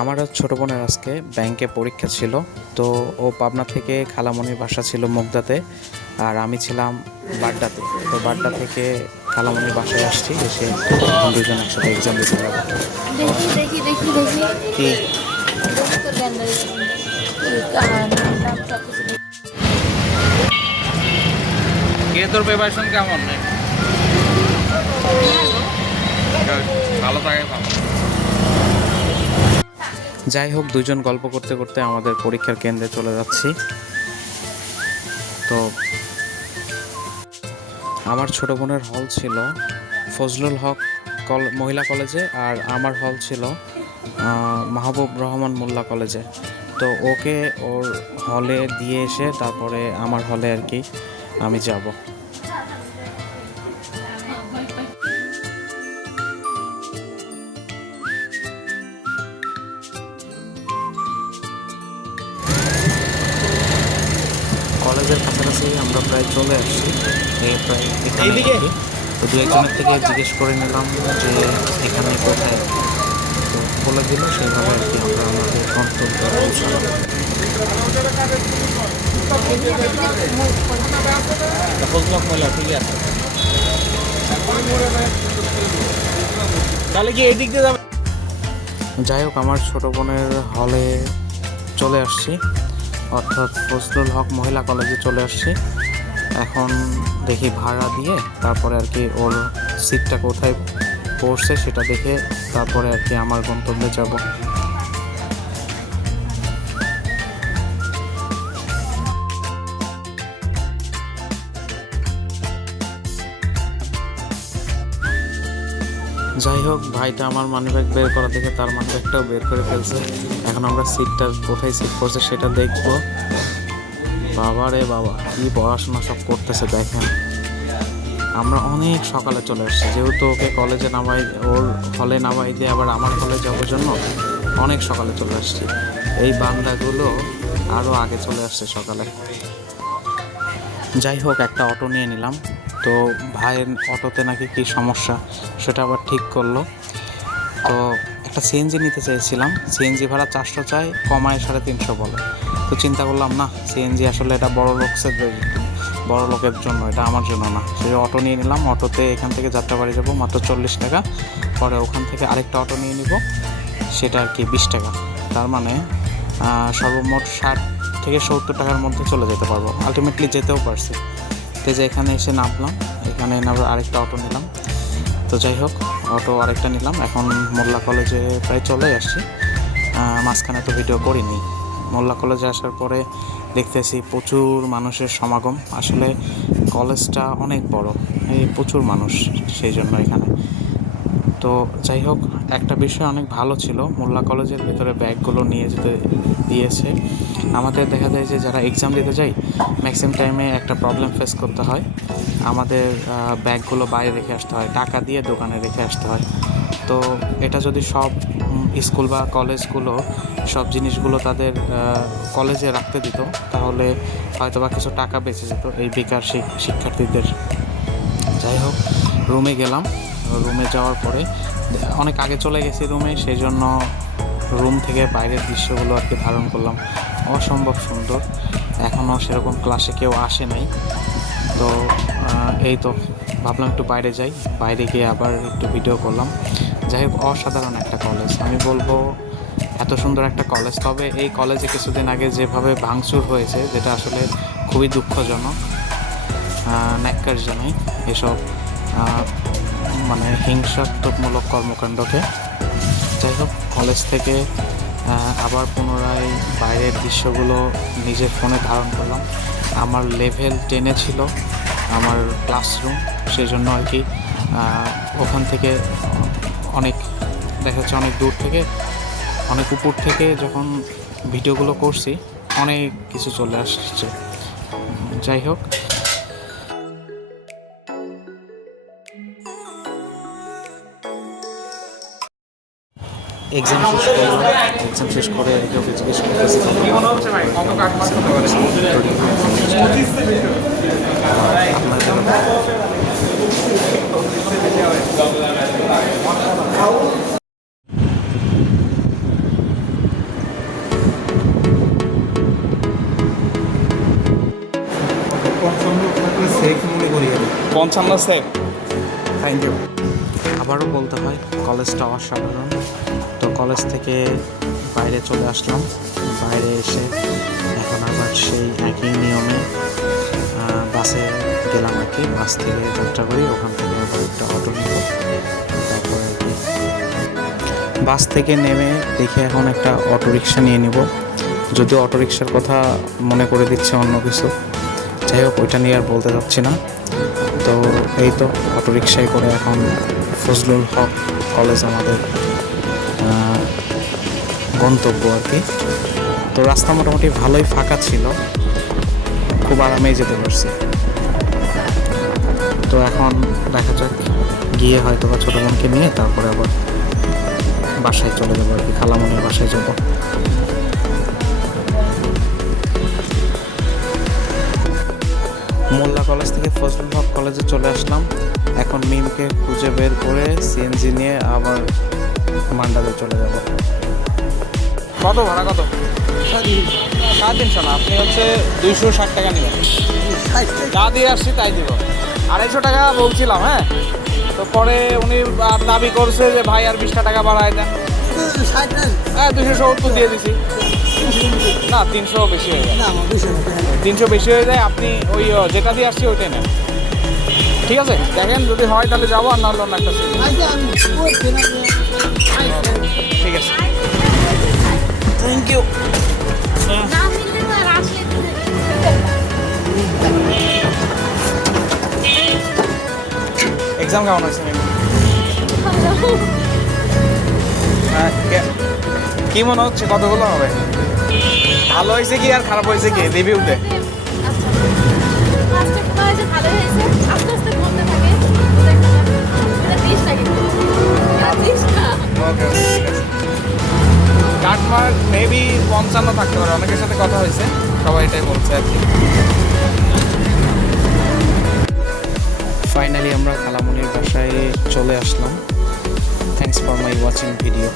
আমার আর ছোটো বোনের আজকে ব্যাংকে পরীক্ষা ছিল। তো ও পাবনা থেকে খালামণির বাসা ছিল মুগদাতে আর আমি ছিলাম বাড্ডাতে। তো বাড্ডা থেকে খালামণির বাসায় আসছি এসে দুজন একসাথে এক্সাম দিতে যাব। কি। কে তোর প্রিপারেশন কেমন? ভালো থাকে ভালো। যাই হোক, দুজন গল্প করতে করতে আমাদের পরীক্ষার কেন্দ্রে চলে যাচ্ছি। তো আমার ছোট বোনের হল ছিল ফজলুল হক কল মহিলা কলেজে আর আমার হল ছিল মাহবুব রহমান মোল্লা কলেজে। তো ওকে ওর হলে দিয়ে এসে তারপরে আমার হলে আর কি আমি যাব। কলেজের কাছাকাছি আমরা প্রায় চলে আসছি। প্রায় এখানে। তো দু একজনের থেকে জিজ্ঞেস করে নিলাম যে এখানে কোথায় তো বলে দিল সেইভাবে আর কি আমরা আমাদের গন্তব্যে তাহলে কি এদিক দিয়ে যাবে? যাই হোক আমার ছোট বোনের হলে চলে আসছি। অর্থাৎ ফজলুল হক মহিলা কলেজে চলে আসছে। এখন দেখি ভাড়া দিয়ে তারপরে আর কি ওর সিটটা কোথায় পড়ছে সেটা দেখে তারপরে আর কি আমার গন্তব্যে যাব। যাই হোক, ভাইটা আমার মানিব্যাগ বের করা দেখে তার মানিব্যাগটাও বের করে ফেলছে। এখন আমরা সিটটা কোথায় সিট করছে সেটা দেখব। বাবা রে বাবা, কি পড়াশোনা সব করতেছে দেখেন। আমরা অনেক সকালে চলে এসেছি, যেহেতু ওকে কলেজে নামাই, ওর হলে নামাই দিয়ে আবার আমার কলেজ যাওয়ার জন্য অনেক সকালে চলে আসছি এই বান্দাগুলো আরও আগে চলে আসছে সকালে। যাই হোক, একটা অটো নিয়ে নিলাম। তো ভাইয়ের অটোতে নাকি কি সমস্যা সেটা আবার ঠিক করল। তো একটা সিএনজি নিতে চাইছিলাম। সিএনজি ভাড়া চারশো চাই, কমায় সাড়ে তিনশো বলে। তো চিন্তা করলাম, না সিএনজি আসলে এটা বড় লোকসের বড় লোকের জন্য, এটা আমার জন্য না। সেই অটো নিয়ে নিলাম। অটোতে এখান থেকে যাত্রাবাড়ি যাব, মাত্র চল্লিশ টাকা। পরে ওখান থেকে আরেকটা অটো নিয়ে নিব, সেটা আর কি বিশ টাকা। তার মানে সর্বমোট ষাট থেকে সত্তর টাকার মধ্যে চলে যেতে পারব। আলটিমেটলি যেতেও পারছি। তো যে এখানে এসে নামলাম, এখানে নামে আরেকটা অটো নিলাম। তো যাই হোক অটো আরেকটা নিলাম। এখন মোল্লা কলেজে প্রায় চলে আসছি। মাঝখানে তো ভিডিও করিনি। মোল্লা কলেজে আসার পরে দেখতেছি প্রচুর মানুষের সমাগম। আসলে কলেজটা অনেক বড়, এই প্রচুর মানুষ সেই জন্য এখানে। তো যাই হোক, একটা বিষয় অনেক ভালো ছিল। মোল্লা কলেজের ভিতরে ব্যাগগুলো নিয়ে যেতে দিয়েছে। আমাদের দেখা যায় যে যারা এক্সাম দিতে যাই ম্যাক্সিমাম টাইমে একটা প্রবলেম ফেস করতে হয়। আমাদের ব্যাগগুলো বাইরে রেখে আসতে হয়, টাকা দিয়ে দোকানে রেখে আসতে হয়। তো এটা যদি সব স্কুল বা কলেজগুলো সব জিনিসগুলো তাদের কলেজে রাখতে দিত, তাহলে হয়তো বা কিছু টাকা বেঁচে যেত এই বেকার শিক্ষার্থীদের। যাই হোক রুমে গেলাম। রুমে যাওয়ার পরে, অনেক আগে চলে গেছি রুমে সেই জন্য রুম থেকে বাইরের দৃশ্যগুলো আর কি ধারণ করলাম। অসম্ভব সুন্দর। এখনও সেরকম ক্লাসে কেউ আসে নাই। তো এই তো, ভাবলাম একটু বাইরে যাই। বাইরে গিয়ে আবার একটু ভিডিও করলাম। যাই হোক, অসাধারণ একটা কলেজ আমি বলব, এত সুন্দর একটা কলেজ তবে এই কলেজে কিছুদিন আগে যেভাবে ভাঙচুর হয়েছে, যেটা আসলে খুবই দুঃখজনক ন্যাক্কার জানাই এসব মানে হিংসাত্মকমূলক কর্মকাণ্ডকে। যাই হোক, কলেজ থেকে আবার পুনরায় বাইরের দৃশ্যগুলো নিজের ফোনে ধারণ করলাম। আমার লেভেল টেনে ছিল আমার ক্লাসরুম সেই জন্য আর কি ওখান থেকে অনেক, দেখা যাচ্ছে অনেক দূর থেকে, অনেক উপর থেকে যখন ভিডিওগুলো করছি, অনেক কিছু চলে আসছে। যাই হোক এক্সাম শেষ করে এক্সাম শেষ করে একে ওকে জিজ্ঞেস করতেছি। পঞ্চান্ন সেফ থ্যাংক ইউ আবারও বলতে হয় কলেজটা অসাধারণ। কলেজ থেকে বাইরে চলে আসলাম। বাইরে এসে এখন আবার সেই একই নিয়মে বাসে গেলাম আর কি। বাস থেকে যাত্রা করি, ওখান থেকে আবার একটা অটো নিব তারপরে আর কি বাস থেকে নেমে দেখে এখন একটা অটো রিক্সা নিয়ে নিব। যদিও অটো রিক্সার কথা মনে করে দিচ্ছে অন্য কিছু। যাই হোক, ওইটা নিয়ে আর বলতে চাচ্ছি না। তো এই তো অটো রিক্সায় করে এখন ফজলুল হক কলেজ আমাদের গন্তব্য আর কি। তো রাস্তা মোটামুটি ভালোই ফাঁকা ছিল। খুব আরামেই যেতে পারছি। তো এখন দেখা যাক, গিয়ে হয়তো বা ছোটো বোনকে নিয়ে তারপরে আবার বাসায় চলে যাব আর কি, খালামনির বাসায় যাব। মোল্লা কলেজ থেকে ফজলুল হক কলেজে চলে আসলাম। এখন মিমকে খুঁজে বের করে সিএনজি নিয়ে আবার মান্ডাতে চলে যাব। কত ভাড়া, কত? সাড়ে তিনশো না, আপনি হচ্ছে দুইশো ষাট টাকা নেবেন। যা দিয়ে আসছি তাই দিব। আড়াইশো টাকা বলছিলাম হ্যাঁ? তো পরে উনি দাবি করছে যে ভাই আর বিশটা টাকা বাড়ায় দেন। হ্যাঁ দুশো সত্তর দিয়ে দিছি। না, তিনশো বেশি হয়ে যায়। তিনশো বেশি হয়ে যায়, আপনি ওই যেটা দিয়ে আসছি ওইটাই নেন। ঠিক আছে? দেখেন যদি হয় তাহলে যাব, আর নাহলে অন্য একটা। ঠিক আছে। থ্যাংক ইউ এক্সাম কেমন হয়েছে হ্যাঁ, কে- মনে হচ্ছে কতগুলো হবে? ভালো হয়েছে কি আর খারাপ হয়েছে কি? রিভিউতে আস্তে ভালো হয়েছে পঞ্চান্ন থাকতে পারে। অনেকের সাথে কথা হয়েছে, সবাই এটাই বলছে আর কি। ফাইনালি আমরা কালামনির বাসায় চলে আসলাম। Thanks for my watching video